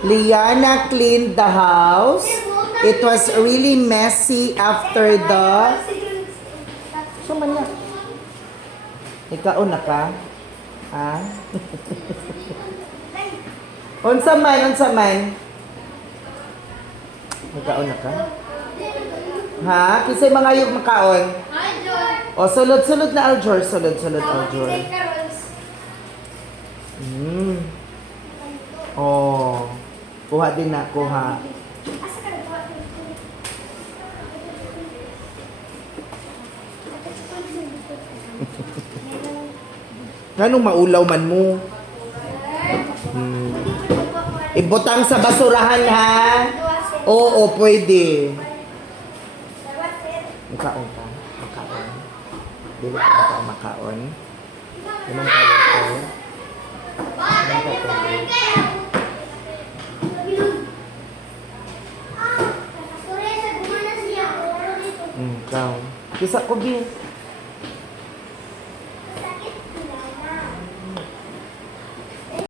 Liana cleaned the house. It was really messy after the... Suman na. Ikaw na ka? Ha? Unsa man? Ikaw na ka? Ha? Kisay mga yung makaon? O, sulod-sulod na Aljor. Sulod-sulod Aljor. Oh. Kuha din na, kuha. Ganong maulaw man mo? Ibutang sa basurahan ha? Oo, pwede. Makaon ka? Makaon? Dili ka makaon? Anong kayo ko? Anong kayo ko? Ikaw. Kisa ko, Bin.